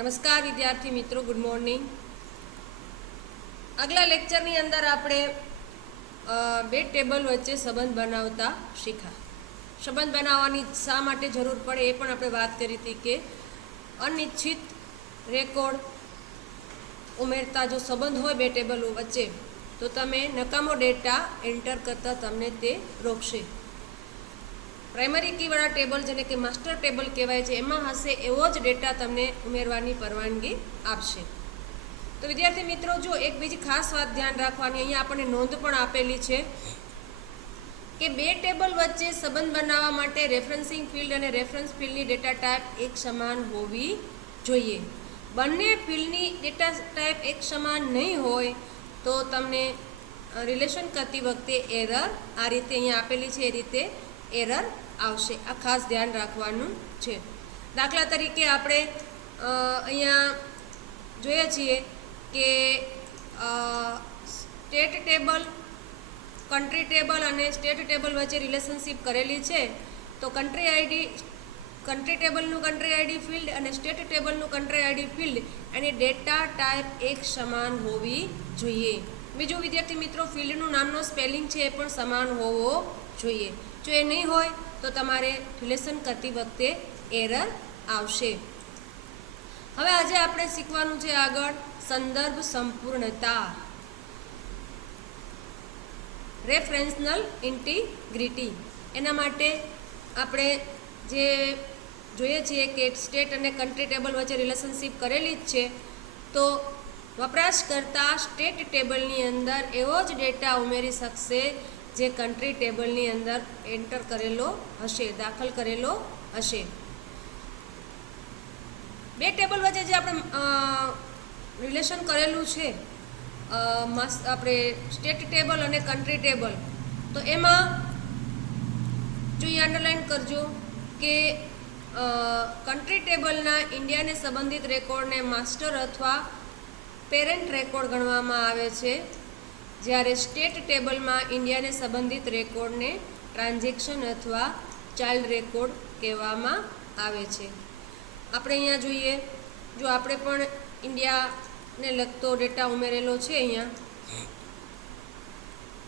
नमस्कार विद्यार्थी मित्रों, गुड मॉर्निंग। अगला लेक्चरनी अंदर આપણે બે ટેબલ વચ્ચે સંબંધ બનાવતા શીખા। સંબંધ બનાવવાની શા માટે જરૂર પડે એ પણ આપણે વાત કરી હતી કે અનિશ્ચિત રેકોર્ડ ઉમેરતા જો સંબંધ હોય બે ટેબલો વચ્ચે તો તમે નકામો ડેટા એન્ટર કરતા તમને તે રોકશે। प्राइमरी कीवाळा टेबल जेने कि मास्टर टेबल कहेवाय छे एमां हशे एवो ज डेटा तमने उमेरवानी परवानगी आपशे। तो विद्यार्थी मित्रों, जो एक बीजी खास बात ध्यान राखवानी, अहींया आपणे नोंध पण आपेली छे कि बे टेबल वच्चे संबंध बनाववा माटे रेफरन्सिंग फील्ड अने रेफरन्स फील्डनी डेटा टाइप एक समान होवी जोईए। बंने फील्डनी डेटा टाइप एक समान नहीं होय तो तमने रिलेशन करती वखते एरर आ रीते अहींया आपेली छे ए रीते एरर आवशे। आ खास ध्यान राखवानुं छे। दाखला तरीके आपणे अहींया जोईए छीए के स्टेट टेबल, कंट्री टेबल अने स्टेट टेबल वच्चे रिलेशनशीप करेली छे तो कंट्री आईडी, कंट्री टेबलनुं कंट्री आईडी फील्ड अने स्टेट टेबलनुं कंट्री आईडी फील्ड एनी डेटा टाइप एक समान होवी जोईए। बीजुं विद्यार्थी मित्रों, फील्डनुं नामनो स्पेलिंग छे ए पण समान होवो जोईए। जो ए नहीं होय तो तमारे रिलेशन करती वखते एरर आवशे। हवे आजे आपणे शीखवानुं छे आगळ संदर्भ संपूर्णता, रेफरेन्शनल इंटीग्रिटी। एना माटे आपणे जे जोईए छीए के स्टेट अने कंट्री टेबल वच्चे रिलेशनशीप करेली ज छे तो वपराशकर्ता स्टेट टेबलनी अंदर एवो ज डेटा उमेरी शकशे जे कंट्री टेबलनी अंदर एंटर करेलो हशे, दाखल करेलो हशे। बे टेबल वच्चे जे आपणे रिलेशन करेलुं छे आपणे स्टेट टेबल अने कंट्री टेबल, तो एमां जो अंडरलाइन करजो के कंट्री टेबलना इंडिया ने संबंधित रेकॉर्ड ने मास्टर अथवा पेरेंट रेकॉर्ड गणवामां आवे छे, ज्यारे स्टेट टेबल में इंडिया ने संबंधित रेकॉर्ड ने ट्रांजेक्शन अथवा चाइल्ड रेकॉर्ड कहेवामां आवे छे। आपणे अहींया जोईए, जो आपणे पण इंडिया ने लगतो डेटा उमेरेलो छे अहींया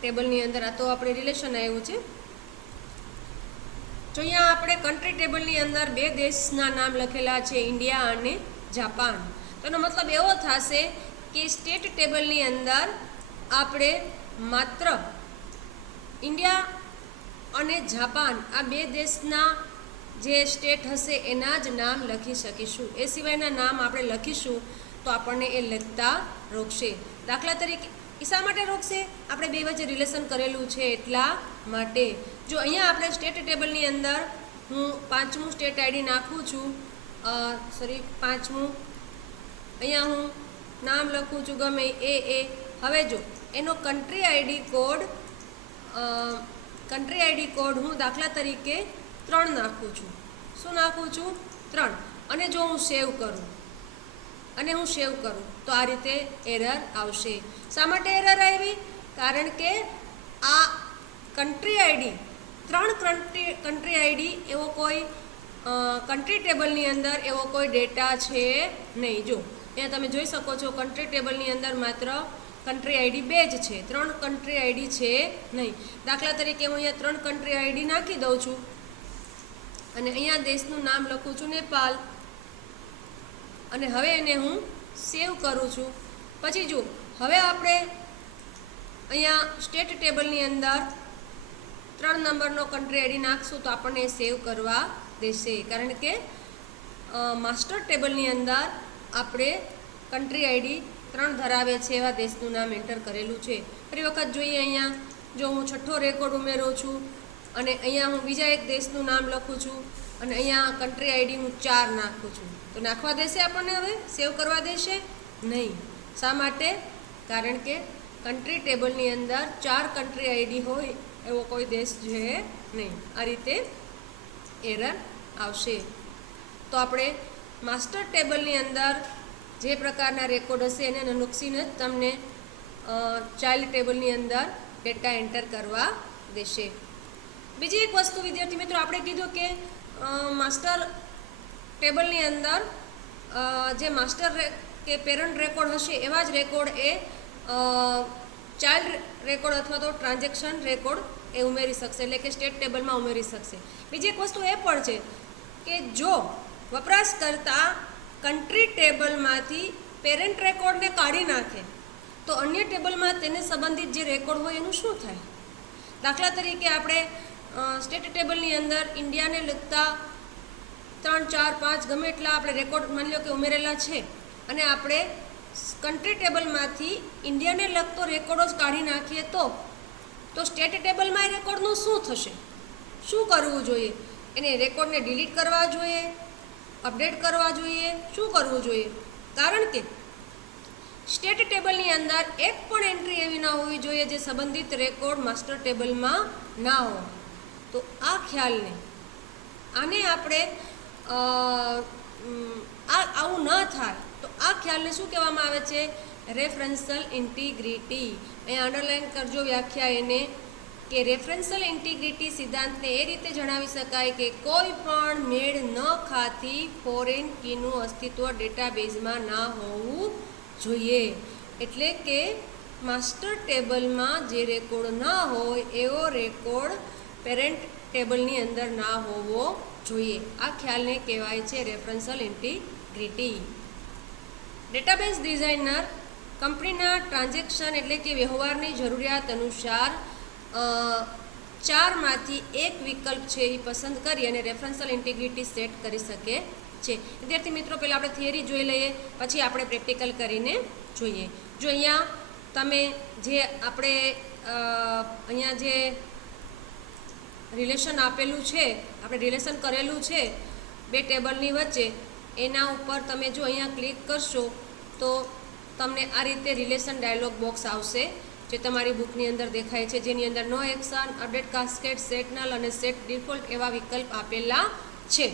टेबलनी अंदर, आ तो आपणे रिलेशन आव्युं छे। जो अहींया आपणे कंट्री टेबलनी अंदर बे देशना नाम लखेला छे, इंडिया अने जापान। तो एनो मतलब एवो थशे कि स्टेट टेबलनी अंदर આપણે માત્ર ઇન્ડિયા અને જાપાન આ બે દેશના જે સ્ટેટ હશે એના જ નામ લખી શકીશું। એ સિવાયના નામ આપણે લખીશું તો આપણને એ લખતા રોકશે। દાખલા તરીકે શા માટે રોકશે? આપણે બે વચ્ચે રિલેશન કરેલું છે એટલા માટે। જો અહીંયા આપણે સ્ટેટ ટેબલની અંદર હું પાંચમું સ્ટેટ આઈડી નાખું છું, પાંચમું અહીંયા હું નામ લખું છું ગમે એ। હવે જો एनो कंट्री आईडी कोड हूँ दाखला तरीके 3 नाखूँ छूँ। शू नाखूँ छूँ? 3। अने जो हूँ सेव करूँ तो आ रीते एरर आवशे। शा माटे एरर आवी? कारण के आ कंट्री आईडी 3 कंट्री आईडी एवो कोई कंट्री टेबलनी अंदर एवो कोई डेटा छे नहीं। जो अहींया तमे जोई शको छो कंट्री टेबलनी अंदर मात्र कंट्री आईडी 2 ज छे, 3 कंट्री आईडी छे नहीं। दाखला तरीके हूँ अहींया 3 कंट्री आईडी नाखी दऊं छूं अने अहींया देशनुं नाम लखुं छुं नेपाल अने हवे एने हूँ सेव करूँ छूं। पछी जो हवे आपणे अहींया स्टेट टेबलनी अंदर 3 नंबरनो कंट्री आईडी नाखशुं तो आपणे सेव करवा देशे, कारण के मास्टर टेबलनी अंदर आपणे कंट्री आईडी 3 धरावे छे एवा देशनुं नाम एंटर करेलुं छे। फरी वखत जोईए, अहींया जो हूँ छठ्ठो रेकॉर्ड उमेरूं छूं अने अहींया हूँ बीजा एक देशनुं नाम लखुं छूं अने अहींया कंट्री आईडी हूँ 4 नाखुं छूं तो नाखवा देशे आपणे? हवे सेव करवा देशे नहीं। शा माटे? कारण के कंट्री टेबलनी अंदर 4 कंट्री आईडी होय एवो कोई देश छे नहीं। आ रीते एरर आवशे। तो आपणे मास्टर टेबलनी अंदर जे प्रकारना रेकॉर्ड हशे एने अनुलक्षीने तमने चाइल्ड टेबलनी अंदर डेटा एंटर करवा देशे। बीजी एक वस्तु विद्यार्थी मित्रों, आपणे कीधुं के मास्टर टेबलनी अंदर જે માસ્ટર કે પેરેન્ટ રેકોર્ડ હશે એવા જ રેકોર્ડ એ ચાઇલ્ડ રેકોર્ડ અથવા તો ટ્રાન્ઝેક્શન રેકોર્ડ એ ઉમેરી શકશે, એટલે કે સ્ટેટ ટેબલમાં ઉમેરી શકશે. બીજી એક વસ્તુ એ પણ છે કે જો વપરાશકર્તા કન્ટ્રી ટેબલમાંથી પેરેન્ટ રેકોર્ડને કાઢી નાખે તો અન્ય ટેબલમાં તેને સંબંધિત જે રેકોર્ડ હોય એનું શું થાય? દાખલા તરીકે આપણે સ્ટેટ ટેબલની અંદર ઇન્ડિયાને લગતા 3, 4, 5 ગમે એટલા આપણે રેકોર્ડ માની લો કે ઉમેરેલા છે અને આપણે કન્ટ્રી ટેબલમાંથી ઇન્ડિયાને લગતો રેકોર્ડો જ કાઢી નાખીએ તો સ્ટેટ ટેબલમાં એ રેકોર્ડનું શું થશે? શું કરવું જોઈએ? એને રેકોર્ડને ડિલીટ કરવા જોઈએ, અપડેટ કરવા જોઈએ, શું કરવું જોઈએ? કારણ કે સ્ટેટ ટેબલની અંદર એક પણ એન્ટ્રી એવી ના હોવી જોઈએ જે સંબંધિત રેકોર્ડ માસ્ટર ટેબલમાં ના હોય. તો આ ખ્યાલને આને આપણે આવું ન થાય તો આ ખ્યાલને શું કહેવામાં આવે છે? રેફરન્શિયલ ઇન્ટિગ્રિટી. અહીંયા અંડરલાઇન કરજો વ્યાખ્યા એને, કે રેફરન્શિયલ ઇન્ટિગ્રિટી સિદ્ધાંતને એ રીતે જણાવી શકાય કે કોઈ પણ મેળ ન ખાતી ફોરેન કીનું અસ્તિત્વ ડેટાબેઝમાં ના હોવું જોઈએ. એટલે કે માસ્ટર ટેબલમાં જે રેકોર્ડ ના હોય એવો રેકોર્ડ પેરેન્ટ ટેબલની અંદર ના હોવો જોઈએ. આ ખ્યાલને કહેવાય છે રેફરન્શિયલ ઇન્ટિગ્રિટી. ડેટાબેઝ ડિઝાઇનર કંપનીના ટ્રાન્ઝેક્શન એટલે કે વ્યવહારની જરૂરિયાત અનુસાર 4માંથી એક વિકલ્પ છે એ પસંદ કરી અને રેફરન્શિયલ ઇન્ટિગ્રિટી સેટ કરી શકે છે. વિદ્યાર્થી મિત્રો, પહેલાં આપણે થિયરી જોઈ લઈએ, પછી આપણે પ્રેક્ટિકલ કરીને જોઈએ. જો અહીંયા તમે જે આપણે અહીંયા જે રિલેશન આપેલું છે, આપણે રિલેશન કરેલું છે બે ટેબલની વચ્ચે, એના ઉપર તમે જો અહીંયા ક્લિક કરશો તો તમને આ રીતે રિલેશન ડાયલોગ બોક્સ આવશે જે તમારી બુકની અંદર દેખાય છે, જેની અંદર no action, update cascade, set null અને સેટ ડિફોલ્ટ એવા વિકલ્પ આપેલા છે.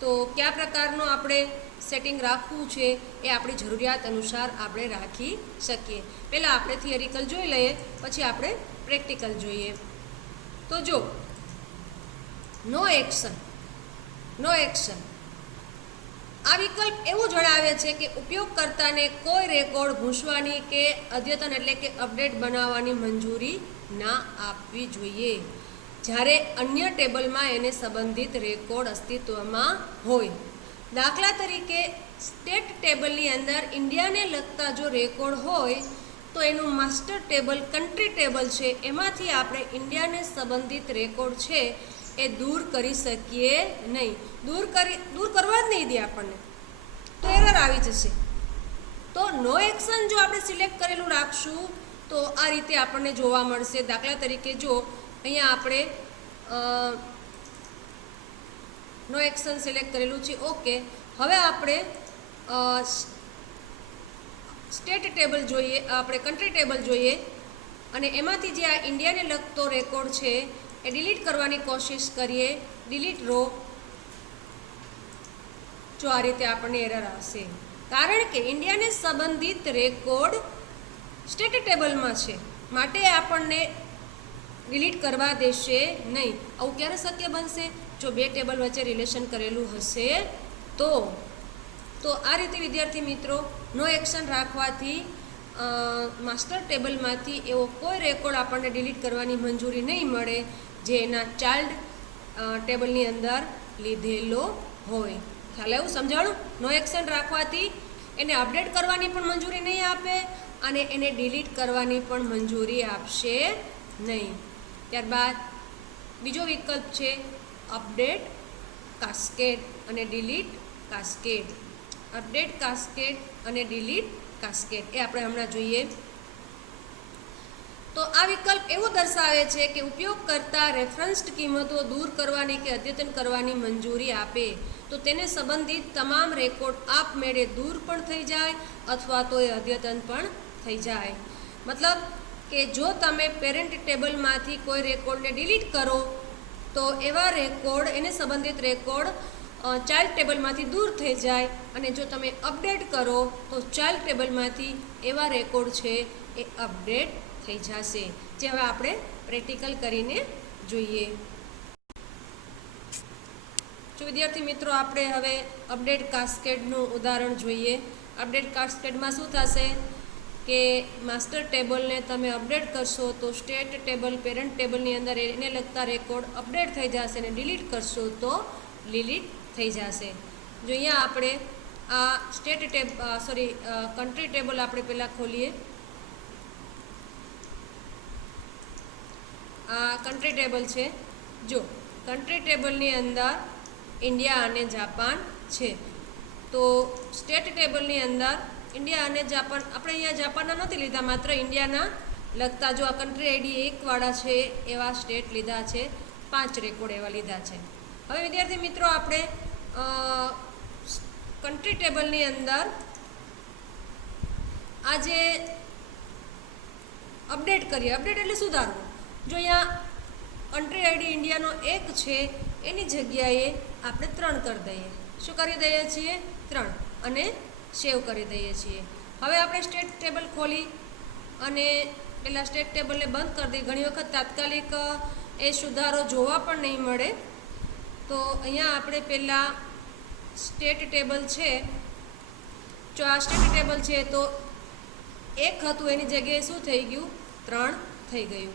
તો કયા પ્રકારનું આપણે સેટિંગ રાખવું છે એ આપણી જરૂરિયાત અનુસાર આપણે રાખી શકીએ. પહેલાં આપણે થિયરિકલ જોઈ લઈએ, પછી આપણે પ્રેક્ટિકલ જોઈએ. તો જો નો એક્શન આ વિકલ્પ એવું જણાવે છે કે ઉપયોગકર્તાને કોઈ રેકોર્ડ ભૂંસવાની કે અદ્યતન એટલે કે અપડેટ બનાવવાની મંજૂરી ના આપવી જોઈએ જ્યારે અન્ય ટેબલમાં એને સંબંધિત રેકોર્ડ અસ્તિત્વમાં હોય. દાખલા તરીકે સ્ટેટ ટેબલની અંદર ઇન્ડિયાને લગતા જો રેકોર્ડ હોય તો એનું માસ્ટર ટેબલ કન્ટ્રી ટેબલ છે, એમાંથી આપણે ઇન્ડિયાને સંબંધિત રેકોર્ડ છે એ દૂર કરી શકીએ નહીં. દૂર કરવા જ નહીં દે આપણને, તો એરર આવી જશે. તો નો એક્શન જો આપણે સિલેક્ટ કરેલું રાખશું તો આ રીતે આપણને જોવા મળશે. દાખલા તરીકે જો અહીંયા આપણે નો એક્શન સિલેક્ટ કરેલું છે, ઓકે. હવે આપણે સ્ટેટ ટેબલ જોઈએ, આપણે કન્ટ્રી ટેબલ જોઈએ અને એમાંથી જે આ ઇન્ડિયાને લગતો રેકોર્ડ છે એ ડિલીટ કરવાની કોશિશ કરીએ. Delete row. જો આ રીતે આપણને એરર આવશે, કારણ કે ઇન્ડિયાને સંબંધિત રેકોર્ડ સ્ટેટ ટેબલમાં છે, માટે આપણને ડિલીટ કરવા દેશે નહીં. આવું ક્યારે શક્ય બનશે? જો બે ટેબલ વચ્ચે રિલેશન કરેલું હશે તો આ રીતે વિદ્યાર્થી મિત્રો નો એક્શન રાખવાથી માસ્ટર ટેબલમાંથી એવો કોઈ રેકોર્ડ આપણને ડિલીટ કરવાની મંજૂરી નહીં મળે જે એના ચાઇલ્ડ ટેબલની અંદર લીધેલો હોય. ખ્યાલ એવું સમજાણું? નો એક્શન રાખવાથી એને અપડેટ કરવાની પણ મંજૂરી નહીં આપે અને એને ડિલીટ કરવાની પણ મંજૂરી આપશે નહીં. ત્યારબાદ બીજો વિકલ્પ છે અપડેટ કાસ્કેડ અને ડિલીટ કાસ્કેડ. અપડેટ કાસ્કેડ અને ડિલીટ કાસ્કેડ એ આપણે હમણાં જોઈએ. તો આ વિકલ્પ એવું દર્શાવે છે કે ઉપયોગકર્તા રેફરન્સ્ડ કિંમતો દૂર કરવાની કે અદ્યતન કરવાની મંજૂરી આપે તો તેને સંબંધિત તમામ રેકોર્ડ આપમેળે દૂર પણ થઈ જાય અથવા તો એ અદ્યતન પણ થઈ જાય. મતલબ કે જો તમે પેરેન્ટ ટેબલમાંથી કોઈ રેકોર્ડને ડિલીટ કરો તો એવા રેકોર્ડ, એને સંબંધિત રેકોર્ડ ચાઇલ્ડ ટેબલમાંથી દૂર થઈ જાય અને જો તમે અપડેટ કરો તો ચાઇલ્ડ ટેબલમાંથી એવા રેકોર્ડ છે એ અપડેટ થઈ જશે. જે હવે આપણે પ્રેક્ટિકલ કરીને જોઈએ. જો વિદ્યાર્થી મિત્રો આપણે હવે અપડેટ કાસ્કેડનું ઉદાહરણ જોઈએ. અપડેટ કાસ્કેડમાં શું થશે કે માસ્ટર ટેબલને તમે અપડેટ કરશો તો સ્ટેટ ટેબલ પેરેન્ટ ટેબલની અંદર એને લગતા રેકોર્ડ અપડેટ થઈ જશે અને ડિલીટ કરશો તો ડિલીટ થઈ જશે. જો અહીંયા આપણે આ કન્ટ્રી ટેબલ આપણે પહેલાં ખોલીએ. આ કન્ટ્રી ટેબલ છે. જો કન્ટ્રી ટેબલની અંદર ઇન્ડિયા અને જાપાન છે, તો સ્ટેટ ટેબલની અંદર ઇન્ડિયા અને જાપાન આપણે અહીંયા જાપાનના નથી લીધા, માત્ર ઇન્ડિયાના લગતા જો આ કન્ટ્રી આઈડી 1 વાળા છે એવા સ્ટેટ લીધા છે, 5 રેકોર્ડ એવા લીધા છે. હવે વિદ્યાર્થી મિત્રો આપણે કન્ટ્રી ટેબલની અંદર આજે અપડેટ કરીએ. અપડેટ એટલે સુધારવું. જો અહીંયા કન્ટ્રી આઈડી ઇન્ડિયાનો 1 છે એની જગ્યાએ આપણે 3 કરી દઈએ. શું કરી દઈએ છીએ? 3 અને સેવ કરી દઈએ છીએ. હવે આપણે સ્ટેટ ટેબલ ખોલી અને પેલા સ્ટેટ ટેબલને બંધ કરી દઈએ. ઘણી વખત તાત્કાલિક એ સુધારો જોવા પણ નહીં મળે, તો અહીંયા આપણે પહેલાં સ્ટેટ ટેબલ છે. જો આ સ્ટેટ ટેબલ છે તો 1 હતું એની જગ્યાએ શું થઈ ગયું? 3 થઈ ગયું.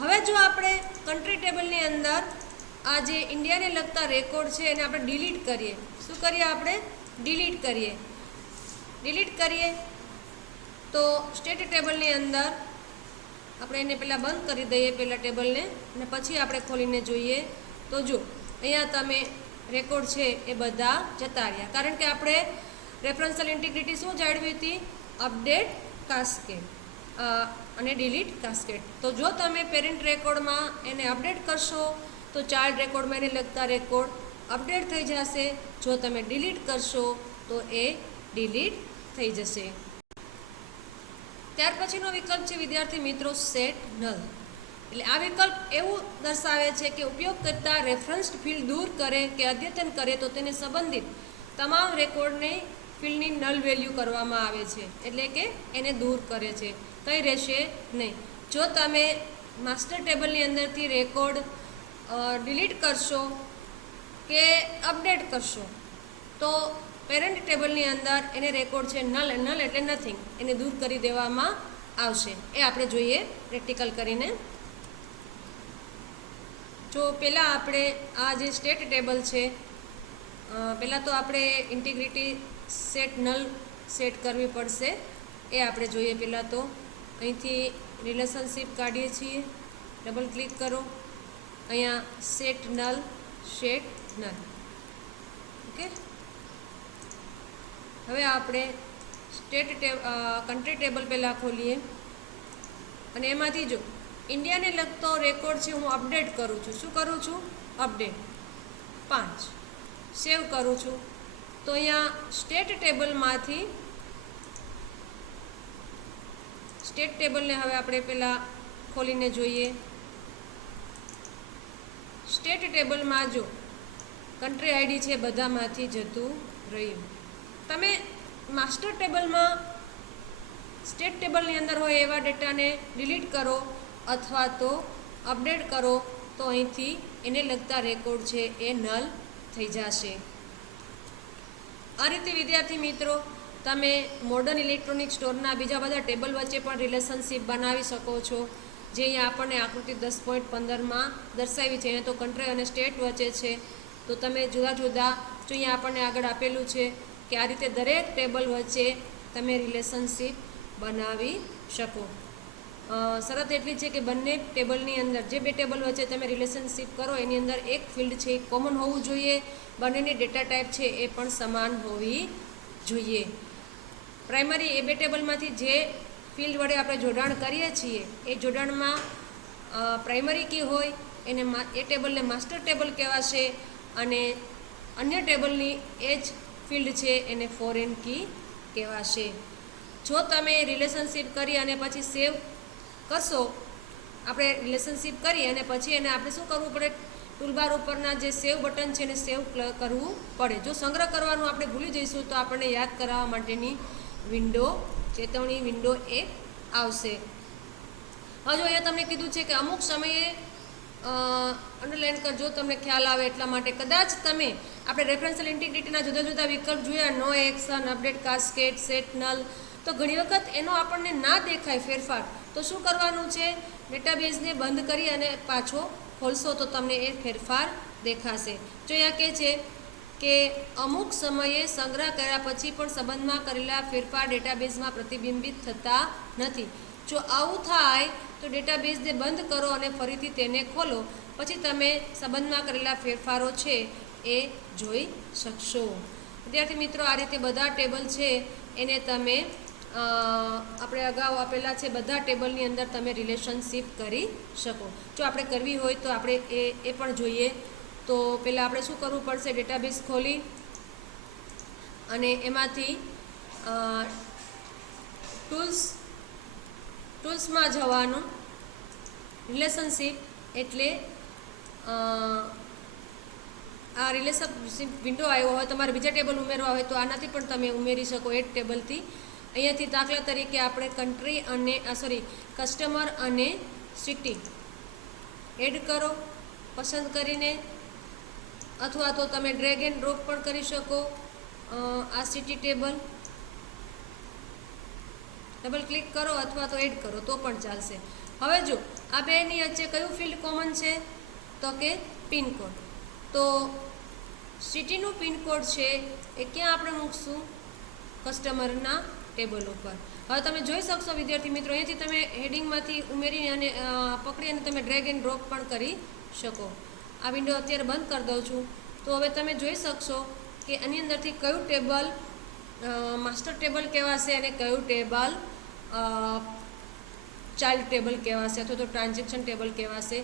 હવે જો આપણે કન્ટ્રી ટેબલની અંદર આ જે ઇન્ડિયાને લગતા રેકોર્ડ છે એને આપણે ડિલીટ કરીએ. શું કરીએ? આપણે ડિલીટ કરીએ. ડિલીટ કરીએ તો સ્ટેટ ટેબલની અંદર આપણે એને પહેલાં બંધ કરી દઈએ પહેલાં ટેબલને, અને પછી આપણે ખોલીને જોઈએ તો જો અહીંયા તમે રેકોર્ડ છે એ બધા જતા રહ્યા, કારણ કે આપણે રેફરન્શિયલ ઇન્ટિગ્રિટી શું જાળવી હતી? અપડેટ કાસ્કેડ અને ડિલીટ કાસ્કેડ. તો જો તમે પેરેન્ટ રેકોર્ડમાં એને અપડેટ કરશો તો ચાઇલ્ડ રેકોર્ડમાં એને લગતા રેકોર્ડ અપડેટ થઈ જશે. જો તમે ડિલીટ કરશો તો એ ડિલીટ થઈ જશે. ત્યાર પછીનો વિકલ્પ છે વિદ્યાર્થી મિત્રો સેટ નલ. એટલે આ વિકલ્પ એવું દર્શાવે છે કે ઉપયોગકર્તા રેફરન્સ્ડ ફિલ્ડ દૂર કરે કે અદ્યતન કરે તો તેને સંબંધિત તમામ રેકોર્ડને ફિલ્ડની નલ વેલ્યુ કરવામાં આવે છે, એટલે કે એને દૂર કરે છે, કંઈ રહેશે નહીં. જો તમે માસ્ટર ટેબલની અંદરથી રેકોર્ડ ડિલીટ કરશો કે અપડેટ કરશો તો પેરેન્ટ ટેબલની અંદર એને રેકોર્ડ છે નલ એટલે નથિંગ, એને દૂર કરી દેવામાં આવશે. એ આપણે જોઈએ પ્રેક્ટિકલ કરીને. જો પહેલાં આપણે આ જે સ્ટેટ ટેબલ છે, પહેલાં તો આપણે ઇન્ટિગ્રિટી સેટ નલ સેટ કરવી પડશે. એ આપણે જોઈએ. પહેલાં તો અહીંથી રિલેશનશિપ કાઢીએ છીએ. ડબલ ક્લિક કરો. અહીંયા સેટ નલ. ઓકે. હવે આપણે કન્ટ્રી ટેબલ પહેલાં ખોલીએ અને એમાંથી જો ઇન્ડિયાને લગતો રેકોર્ડ છે હું અપડેટ કરું છું. શું કરું છું? અપડેટ. 5 સેવ કરું છું. તો અહીંયા સ્ટેટ ટેબલને હવે આપણે પહેલાં ખોલીને જોઈએ. સ્ટેટ ટેબલમાં જો કન્ટ્રી આઈડી છે બધામાંથી જતું રહ્યું. તમે માસ્ટર ટેબલમાં સ્ટેટ ટેબલની અંદર હોય એવા ડેટાને ડિલીટ કરો અથવા તો અપડેટ કરો તો અહીંથી એને લગતા રેકોર્ડ છે એ નલ થઈ જશે. આ રીતે વિદ્યાર્થી મિત્રો તમે મોડર્ન ઇલેક્ટ્રોનિક સ્ટોરના બીજા બધા ટેબલ વચ્ચે પણ રિલેશનશિપ બનાવી શકો છો, જે અહીંયા આપણને આકૃતિ 10.15માં દર્શાવી છે. અહીંયા તો કન્ટ્રી અને સ્ટેટ વચ્ચે છે, તો તમે જુદા જુદા જો અહીંયા આપણને આગળ આપેલું છે કે આ રીતે દરેક ટેબલ વચ્ચે તમે રિલેશનશિપ બનાવી શકો. શરત એટલી છે કે બંને ટેબલની અંદર જે બે ટેબલ વચ્ચે તમે રિલેશનશિપ કરો એની અંદર એક ફિલ્ડ છે એ કોમન હોવું જોઈએ. બંનેની ડેટા ટાઈપ છે એ પણ સમાન હોવી જોઈએ. પ્રાઇમરી એ બે ટેબલમાંથી જે ફિલ્ડ વડે આપણે જોડાણ કરીએ છીએ એ જોડાણમાં પ્રાઇમરી કી હોય એને એ ટેબલને માસ્ટર ટેબલ કહેવાશે, અને અન્ય ટેબલની એ જ ફિલ્ડ છે એને ફોરેન કી કહેવાશે. જો તમે રિલેશનશિપ કરી અને પછી સેવ કરશો, આપણે રિલેશનશિપ કરી અને પછી એને આપણે શું કરવું પડે? ટૂલબાર ઉપરના જે સેવ બટન છે એને સેવ કરવું પડે. જો સંગ્રહ કરવાનું આપણે ભૂલી જઈશું તો આપણને યાદ કરાવવા માટેની ચેતવણી વિન્ડો એક આવશે. હવે જો અહીંયા તમને કીધું છે કે અમુક સમયે અંડરલાઇન કરજો, તમને ખ્યાલ આવે એટલા માટે. કદાચ તમે આપણે રેફરન્શિયલ ઇન્ટિગ્રિટીના જુદા જુદા વિકલ્પ જોયા, no action, update cascade, set null, તો ઘણી વખત એનો આપણને ના દેખાય ફેરફાર, તો શું કરવાનું છે, ડેટાબેઝને બંધ કરી અને પાછો ખોલશો તો તમને એ ફેરફાર દેખાશે. જો અહીંયા કહે છે કે અમુક સમયે સંગ્રહ કર્યા પછી પણ સંબંધમાં કરેલા ફેરફાર ડેટાબેઝમાં પ્રતિબિંબિત થતા નથી. જો આવું થાય તો ડેટાબેઝને બંધ કરો અને ફરીથી તેને ખોલો, પછી તમે સંબંધમાં કરેલા ફેરફારો છે એ જોઈ શકશો. વિદ્યાર્થી મિત્રો, આ રીતે બધા ટેબલ છે એને તમે આપણે અગાઉ આપેલા છે બધા ટેબલની અંદર તમે રિલેશનશીપ કરી શકો. જો આપણે કરવી હોય તો આપણે એ પણ જોઈએ. તો પહેલાં આપણે શું કરવું પડશે, ડેટાબેઝ ખોલી અને એમાંથી ટૂલ્સમાં જવાનું. રિલેશનશીપ એટલે આ રિલેશનશીપ વિન્ડો આવ્યો હોય, તમારે બીજા ટેબલ ઉમેરવા હોય તો આનાથી પણ તમે ઉમેરી શકો એડ ટેબલથી. અહીંયાથી દાખલા તરીકે આપણે કન્ટ્રી અને કસ્ટમર અને સિટી એડ કરો પસંદ કરીને, અથવા તો તમે ડ્રેગ એન્ડ ડ્રોપ પણ કરી શકો. આ સિટી ટેબલ ડબલ ક્લિક કરો અથવા તો એડ કરો તો પણ ચાલશે. હવે જો આ બેની વચ્ચે કયું ફિલ્ડ કોમન છે, તો કે પિનકોડ. તો સિટીનું પિનકોડ છે એ ક્યાં આપણે મૂકશું, કસ્ટમરના ટેબલ ઉપર. હવે તમે જોઈ શકશો વિદ્યાર્થી મિત્રો, અહીંયાથી તમે હેડિંગમાંથી ઉમેરીને અને પકડી અને તમે ડ્રેગ એન્ડ ડ્રોપ પણ કરી શકો. આ વિન્ડો અત્યારે બંધ કરી દઉં છું. તો હવે તમે જોઈ શકશો કે આની અંદરથી કયું ટેબલ માસ્ટર ટેબલ કહેવાશે અને કયું ટેબલ ચાઇલ્ડ ટેબલ કહેવાશે અથવા તો ટ્રાન્ઝેક્શન ટેબલ કહેવાશે.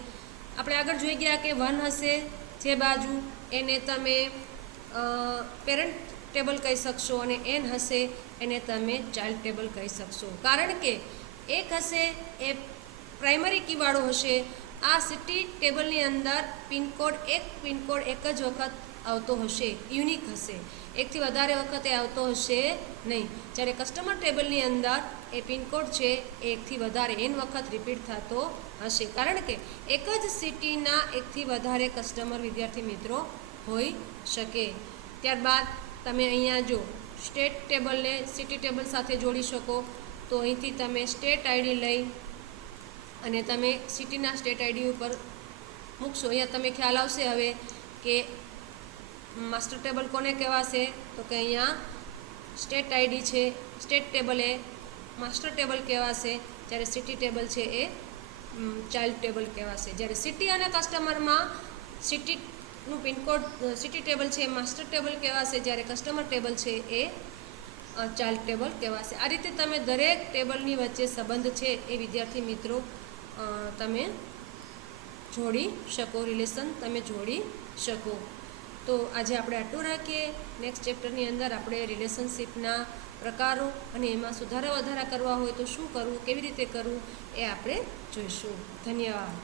આપણે આગળ જોઈ ગયા કે 1 હશે જે બાજુ એને તમે પેરેન્ટ ટેબલ કહી શકશો અને n હશે એને તમે ચાઇલ્ડ ટેબલ કહી શકશો. કારણ કે એક હશે એ પ્રાઇમરી કીવાળો હશે. આ સિટી ટેબલની અંદર પિનકોડ એક જ વખત આવતો હશે, યુનિક હશે, એકથી વધારે વખતે આવતો હશે નહીં. જ્યારે કસ્ટમર ટેબલની અંદર એ પિનકોડ છે એ એકથી વધારે n વખત રિપીટ થતો હશે, કારણ કે એક જ સિટીના એકથી વધારે કસ્ટમર વિદ્યાર્થી મિત્રો હોઈ શકે. ત્યારબાદ તમે અહીંયા જો સ્ટેટ ટેબલને સિટી ટેબલ સાથે જોડી શકો. તો અહીંથી તમે સ્ટેટ આઈડી લઈ અને તમે સિટીના સ્ટેટ આઈડી ઉપર મૂકશો. અહીંયા તમે ખ્યાલ આવશે હવે કે માસ્ટર ટેબલ કોને કહેવાશે, તો કે અહીંયા સ્ટેટ આઈડી છે, સ્ટેટ ટેબલ એ માસ્ટર ટેબલ કહેવાશે, જ્યારે સિટી ટેબલ છે એ ચાઇલ્ડ ટેબલ કહેવાશે. જ્યારે સિટી અને કસ્ટમરમાં સિટીનું પિનકોડ સિટી ટેબલ છે એ માસ્ટર ટેબલ કહેવાશે, જ્યારે કસ્ટમર ટેબલ છે એ ચાઇલ્ડ ટેબલ કહેવાશે. આ રીતે તમે દરેક ટેબલની વચ્ચે સંબંધ છે એ વિદ્યાર્થી મિત્રો તમે જોડી શકો, રિલેશન તમે જોડી શકો. તો આજે આપણે આટલું રાખીએ. નેક્સ્ટ ચેપ્ટરની અંદર આપણે રિલેશનશીપના પ્રકારો અને એમાં સુધારા વધારા કરવા હોય તો શું કરવું, કેવી રીતે કરવું એ આપણે જોઈશું. ધન્યવાદ.